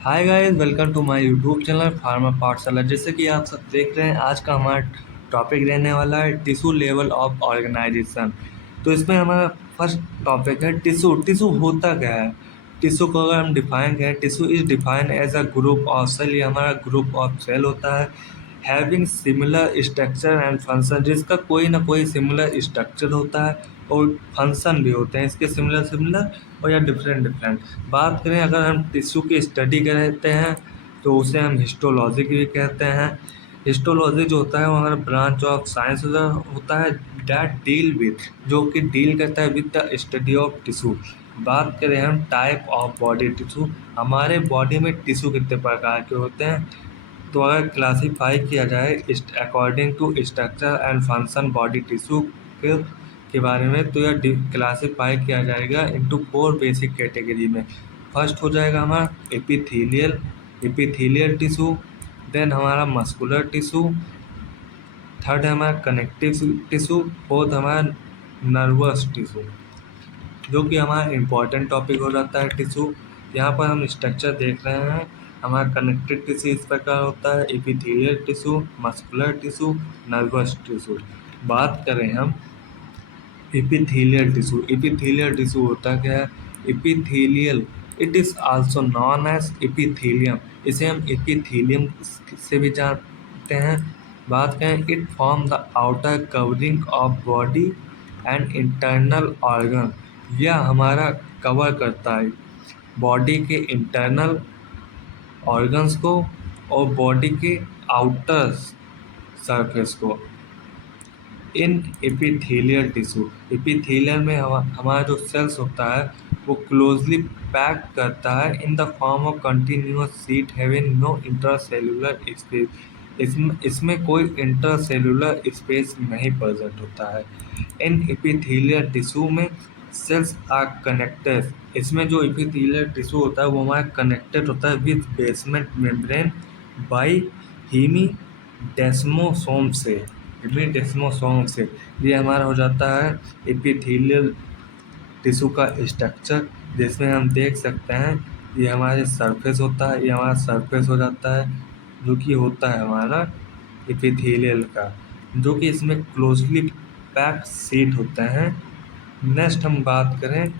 Hi guys, welcome to my YouTube channel pharma Pathshala. जैसे कि आप सब देख रहे हैं, आज का हमारा टॉपिक रहने वाला है टिश्यू लेवल ऑफ ऑर्गेनाइजेशन। तो इसमें हमारा फर्स्ट टॉपिक है टिश्यू। टिश्यू होता क्या है? टिश्यू को अगर हम डिफाइन करें, tissue is defined as a group of cell. ये हमारा ग्रुप ऑफ सेल होता है having similar structure and function, जिसका कोई ना कोई सिमिलर स्ट्रक्चर होता है और फंक्शन भी होते हैं इसके सिमिलर सिमिलर और या डिफरेंट डिफरेंट। बात करें अगर हम टिश्यू की स्टडी करते हैं तो उसे हम हिस्टोलॉजी भी कहते हैं। हिस्टोलॉजी जो होता है वो हमारा ब्रांच ऑफ साइंस होता है डैट डील विथ, जो कि डील करता है with the study of tissue. बात करें हम टाइप ऑफ बॉडी टिश्यू, हमारे बॉडी में टिश्यू कितने प्रकार के होते हैं। तो अगर क्लासीफाई किया जाए according to structure and function body tissue के बारे में, तो यह क्लासीफाई किया जाएगा इनटू 4 बेसिक कैटेगरी में। फर्स्ट हो जाएगा हमारा एपिथेलियल एपिथेलियल टिश्यू, देन हमारा मस्कुलर टिश्यू, थर्ड है हमारा कनेक्टिव टिश्यू, फोर्थ हमारा नर्वस टिश्यू, जो कि हमारा इम्पॉर्टेंट टॉपिक हो जाता है टिश्यू। यहाँ पर हम स्ट्रक्चर देख रहे हैं। हमारा कनेक्टिव टिश्यू इस प्रकार होता है, epithelial tissue, muscular tissue, nervous tissue. बात करें हम एपिथेलियल टिश्यू होता क्या है? Epithelial, it is also known as epithelium, इसे हम एपिथेलियम से भी जानते हैं। बात करें it form the outer covering of body and internal organ, यह हमारा कवर करता है बॉडी के इंटरनल ऑर्गन्स को और बॉडी के आउटर सरफेस को। इन एपिथेलियल टिश्यू, एपिथेलियल में हमारा जो सेल्स होता है वो क्लोजली पैक करता है in the form of continuous sheet having no intercellular space. इसमें कोई इंटरसेल्यूलर स्पेस नहीं प्रेजेंट होता है। इन एपिथेलियल टिश्यू में सेल्स आर कनेक्टेड, इसमें जो एपिथेलियल टिश्यू होता है वो हमारा कनेक्टेड होता है विद बेसमेंट मेम्ब्रेन बाई हीमी डेस्मोसोम से। ये हमारा हो जाता है एपिथेलियल टिश्यू का स्ट्रक्चर, जिसमें हम देख सकते हैं ये हमारे सरफेस होता है, ये हमारा सरफेस हो जाता है जो कि होता है हमारा एपिथेलियल का, जो कि इसमें क्लोजली पैक्ड शीट होते हैं। नेक्स्ट हम बात करें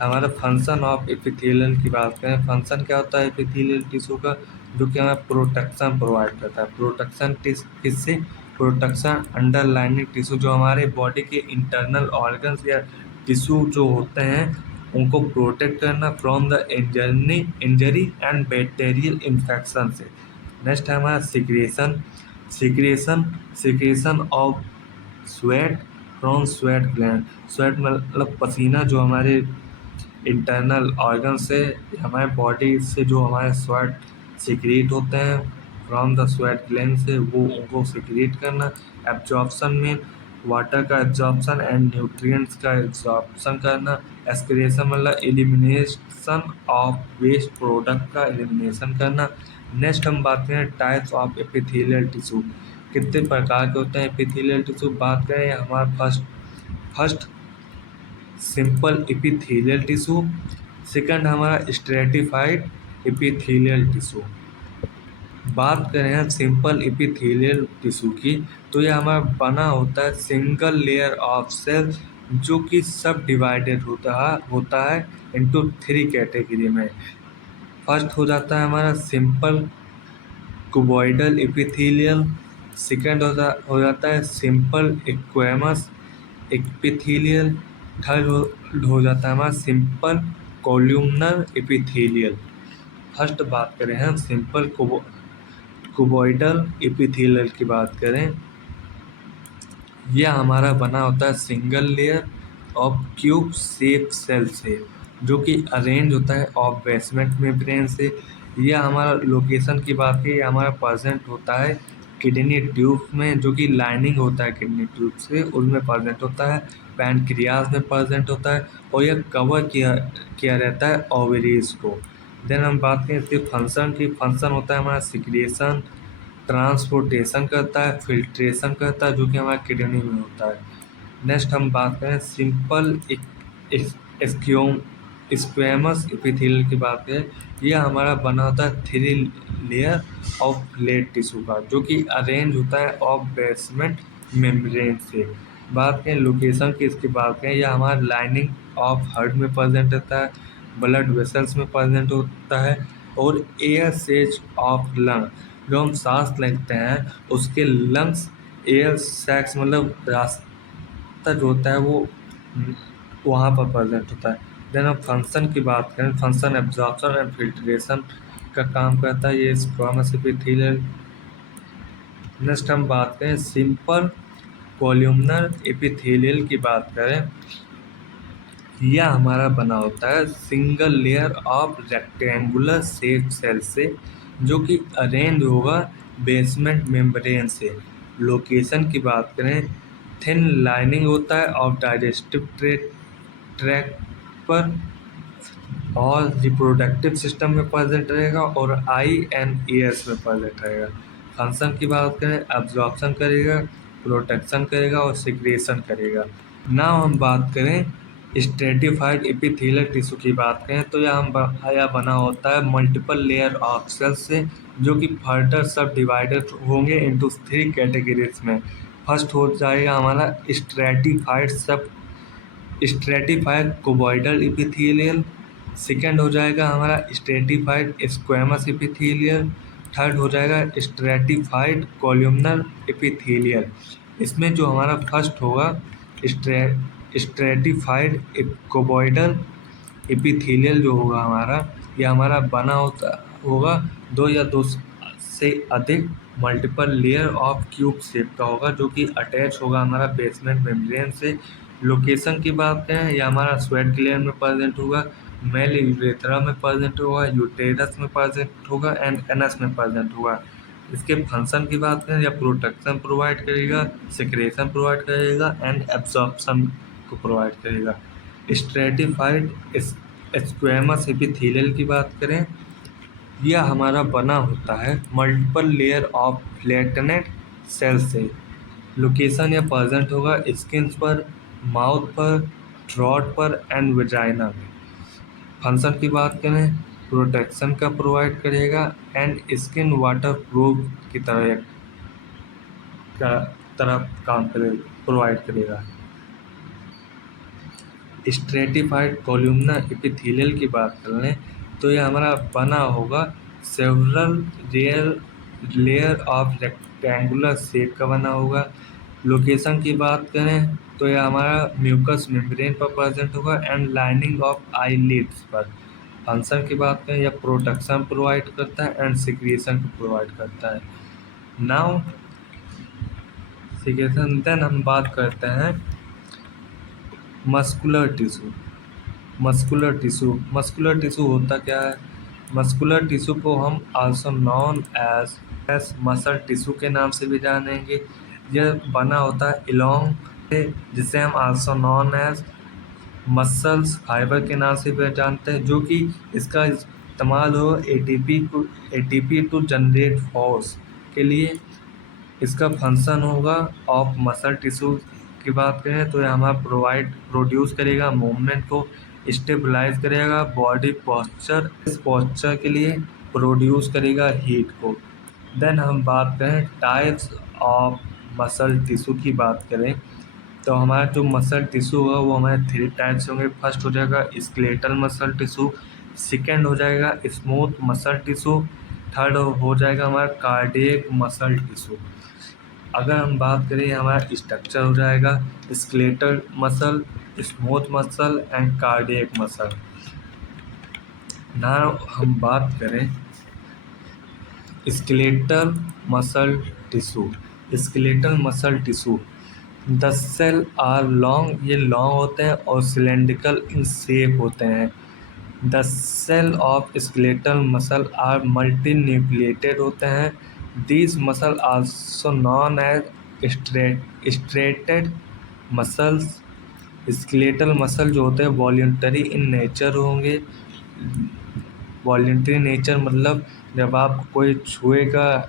हमारा फंक्शन ऑफ एपिथेलियल की बात करें, फंक्शन क्या होता है एपिथेलियल टिश्यू का? जो कि हमें प्रोटेक्शन प्रोवाइड करता है। प्रोटेक्शन किससे? प्रोटेक्शन अंडरलाइनिंग टिश्यू, जो हमारे बॉडी के इंटरनल ऑर्गन्स या टिश्यू जो होते हैं उनको प्रोटेक्ट करना from the injury and bacterial infection से। नेक्स्ट है हमारा secretion of sweat from sweat gland. Sweat मतलब पसीना, जो हमारे इंटरनल ऑर्गन से हमारे बॉडी से जो हमारे स्वेट सिक्रीट होते हैं फ्रॉम द स्वेट ग्लैंड से, वो उनको सिक्रीट करना। एब्जॉर्प्शन में वाटर का एब्जॉर्प्शन एंड न्यूट्रिएंट्स का एब्जॉर्प्शन करना। एस्पिरेशन मतलब एलिमिनेशन ऑफ वेस्ट प्रोडक्ट का एलिमिनेशन करना। नेक्स्ट हम बात करें टाइप्स ऑफ एपिथेलियल टिश्यू, कितने प्रकार के होते हैं एपिथेलियल टिश्यू। बात करें हमारा first simple epithelial tissue, second हमारा स्ट्रेटिफाइड एपिथेलियल टिश्यू। बात करें हम सिंपल एपिथेलियल टिश्यू की, तो यह हमारा बना होता है सिंगल लेयर ऑफ सेल, जो कि सब डिवाइडेड होता है इनटू 3 कैटेगरी में। फर्स्ट हो जाता है हमारा सिंपल क्यूबॉइडल एपिथेलियल, सेकंड हो जाता है सिंपल एक्वेमस एपिथेलियल, थर्ड हो जाता है हमारा सिंपल कॉल्यूमनर एपिथेलियल। फर्स्ट बात करें हम सिंपल क्यूबॉइडल एपिथेलियल की बात करें, यह हमारा बना होता है single layer of cube shape cell से, जो कि अरेंज होता है ऑफ बेसमेंट मेम्ब्रेन से। यह हमारा लोकेशन की बात की, हमारा प्रेजेंट होता है किडनी ट्यूब में, जो कि लाइनिंग होता है किडनी ट्यूब से, उसमें प्रेजेंट होता है। पैनक्रियाज में प्रेजेंट होता है और यह कवर किया रहता है ओवरीज को। देन हम बात करें इसके फंक्शन की, फंक्शन होता है हमारा सिक्रेशन, ट्रांसपोर्टेशन करता है, फिल्ट्रेशन करता है, जो कि हमारा किडनी में होता है। नेक्स्ट हम बात करें सिंपल स्क्वैमस एपिथेलियल की बात करें, यह हमारा बना होता है 3 लेयर ऑफ फ्लैट टिश्यू का, जो कि अरेंज होता है ऑफ बेसमेंट मेम्ब्रेन से। बात करें लोकेशन की, इसकी बात करें, यह हमारा लाइनिंग ऑफ हार्ट में प्रेजेंट रहता है, ब्लड वेसल्स में प्रेजेंट होता है, और एयर सेज ऑफ लंग, जो हम सांस लेते हैं उसके लंग्स एयर सैक्स मतलब रास्ता जो होता है वो वहाँ पर प्रेजेंट होता है। देन हम फंक्शन की बात करें, फंक्शन एब्जॉर्प्शन एंड फिल्ट्रेशन का काम करता है ये स्क्वामस एपिथेलियल। नेक्स्ट हम बात करें सिंपल कॉलमनर एपिथेलियल की बात करें, यह हमारा बना होता है single layer of rectangular shape cell से, जो कि अरेंज होगा बेसमेंट मेम्ब्रेन से। लोकेशन की बात करें, थिन लाइनिंग होता है ऑफ डाइजेस्टिव ट्रैक्ट पर, और रिप्रोडक्टिव सिस्टम में प्रेजेंट रहेगा, और आई एंड ईयर्स में प्रेजेंट रहेगा। फंक्शन की बात करें, एब्जॉर्प्शन करेगा, प्रोटेक्शन करेगा और सिक्रेशन करेगा। नाउ हम बात करें स्ट्रेटिफाइड एपिथेलियल टिश्यू की बात करें, तो यह बना होता है मल्टीपल लेयर ऑफ सेल्स से, जो कि फर्दर सब डिवाइडेड होंगे इनटू 3 कैटेगरीज में। फर्स्ट हो जाएगा हमारा स्ट्रेटिफाइड कोबॉइडल एपिथेलियल, सेकेंड हो जाएगा हमारा स्ट्रेटिफाइड स्क्वैमस एपिथेलियल, थर्ड हो जाएगा स्ट्रेटिफाइड कॉलमनर एपिथेलियल। इसमें जो हमारा फर्स्ट होगा स्ट्रेटिफाइड कोबॉइडल एपिथेलियल जो होगा हमारा, यह हमारा बना होता होगा 2 या 2 से अधिक multiple layer of cube shape का होगा, जो कि अटैच होगा हमारा बेसमेंट मेम्ब्रेन से। लोकेशन की बात करें, यह हमारा स्वेट ग्लैंड में प्रेजेंट होगा, मेल यूरेथ्रा में प्रेजेंट होगा, यूटेरस में प्रेजेंट होगा एंड एनस में प्रेजेंट होगा। इसके फंक्शन की बात करें, या प्रोटेक्शन प्रोवाइड करेगा, सिक्रेशन प्रोवाइड करेगा एंड एब्जॉर्प्शन को प्रोवाइड करेगा। स्ट्रेटिफाइड स्क्वैमस एपिथेलियल की बात करें, यह हमारा बना होता है मल्टीपल लेयर ऑफ फ्लैटनेड सेल से। लोकेशन यह प्रेजेंट होगा स्किन पर, माउथ पर, थ्रोट पर एंड वेजाइना में। फंक्शन की बात करें, प्रोटेक्शन का प्रोवाइड करेगा एंड स्किन वाटर प्रूफ की तरह काम प्रोवाइड करेगा। स्ट्रेटिफाइड कॉलमनर एपिथेलियल की बात कर लें, तो यह हमारा बना होगा several layer of rectangular shape का बना होगा। लोकेशन की बात करें, तो यह हमारा म्यूकस मेम्ब्रेन पर प्रेजेंट होगा एंड लाइनिंग ऑफ आईलिड्स पर। फंक्शन की बात करें, यह प्रोटेक्शन प्रोवाइड करता है एंड सिक्रेशन को प्रोवाइड करता है। नाउ सिक्रेशन, देन हम बात करते हैं मस्कुलर टिश्यू। मस्कुलर टिश्यू होता क्या है? मस्कुलर टिश्यू को हम also known as muscle tissue के नाम से भी जानेंगे। यह बना होता है इलॉन्ग, जिसे हम also known as muscles fibre के नाम से भी जानते हैं, जो कि इसका इस्तेमाल हो एटीपी टू जनरेट फोर्स के लिए। इसका फंक्शन होगा ऑफ मसल टिश्यू की बात करें, तो यह हमारा प्रोड्यूस करेगा मूवमेंट को, स्टेबलाइज करेगा बॉडी पॉस्चर, इस पॉस्चर के लिए प्रोड्यूस करेगा हीट को। देन हम बात करें टाइप्स ऑफ मसल टिश्यू की बात करें, तो हमारा जो मसल टिश्यू होगा वो हमारे 3 टाइप्स होंगे। फर्स्ट हो जाएगा स्केलेटल मसल टिश्यू, सेकेंड हो जाएगा स्मूथ मसल टिश्यू, थर्ड हो जाएगा हमारा कार्डियक मसल टिश्यू। अगर हम बात करें, हमारा स्ट्रक्चर हो जाएगा skeletal muscle, smooth muscle and cardiac muscle. Now हम बात करें skeletal muscle tissue. Skeletal muscle tissue, the cell are long, ये लॉन्ग होते हैं और सिलेंड्रिकल इन शेप होते हैं। The cell of skeletal muscle are multi nucleated होते हैं। These muscle also known as striated muscles. Skeletal muscle जो होते हैं वॉल्यूंटरी इन नेचर होंगे। वॉल्यूंटरी नेचर मतलब जब आप कोई छुएगा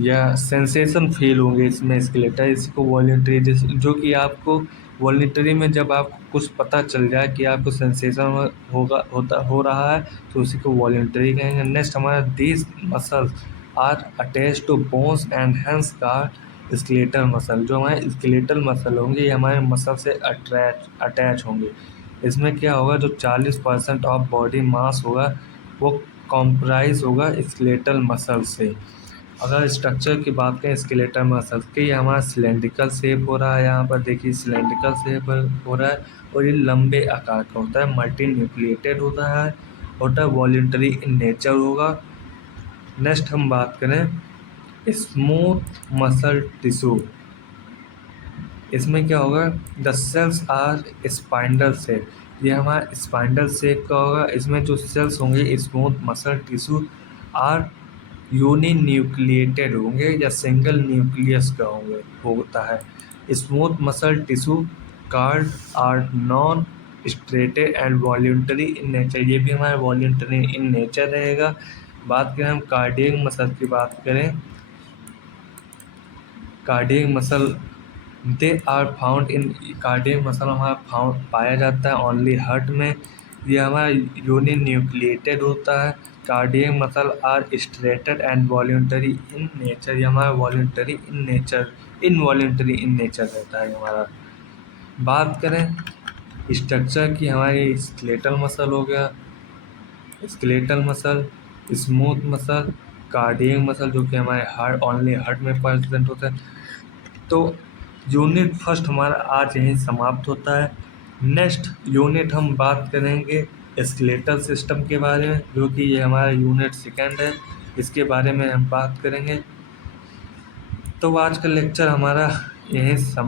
या सेंसेशन फील होंगे इसमें स्केलेटल, इसको वॉल्यूंटरी, जो कि आपको वॉलंटरी में जब आपको कुछ पता चल जाए कि आपको सेंसेशन हो रहा है तो उसी को वॉलंटरी कहेंगे। नेक्स्ट हमारा these muscles are attach to bones and hence का स्केलेटल मसल। जो हमारे स्केलेटल मसल होंगे ये हमारे मसल से अटैच होंगे। इसमें क्या होगा, जो 40% ऑफ बॉडी मास होगा वो कॉम्प्राइज होगा स्केलेटल मसल से। अगर स्ट्रक्चर की बात करें स्केलेटल मसल्स की, ये हमारा सिलेंड्रिकल शेप हो रहा है, यहाँ पर देखिए सिलेंड्रिकल शेप हो रहा है और ये लंबे आकार का होता है, मल्टी न्यूक्लिएटेड होता है वॉलंटरी इन नेचर होगा। नेक्स्ट हम बात करें स्मूथ मसल टिश्यू। इसमें क्या होगा, the cells are spindle cell. ये हमारा स्पाइंडल शेप का होगा। इसमें जो सेल्स होंगे smooth muscle tissue are uninucleated होंगे या सिंगल न्यूक्लियस का होता है। Smooth muscle tissue card are non striated and voluntary in nature. ये भी हमारा वॉल्यूंटरी इन नेचर रहेगा। बात करें हम कार्डियक मसल की बात करें, cardiac muscle they are found in, cardiac muscle हमारा पाया जाता है ओनली हार्ट में। ये हमारा यूनिन्यूक्लिएटेड होता है। Cardiac muscle are striated and voluntary in nature. ये हमारा voluntary in nature, involuntary in nature रहता है हमारा। बात करें स्ट्रक्चर की, हमारी स्केलेटल मसल हो गया, skeletal muscle, smooth muscle, cardiac muscle जो कि हमारे हार्ट ओनली हार्ट में प्रेजेंट होता है। तो यूनिट फर्स्ट हमारा आज यहीं समाप्त होता है। नेक्स्ट यूनिट हम बात करेंगे स्केलेटल सिस्टम के बारे में, जो कि ये हमारा यूनिट सेकंड है, इसके बारे में हम बात करेंगे। तो आज का लेक्चर हमारा यहीं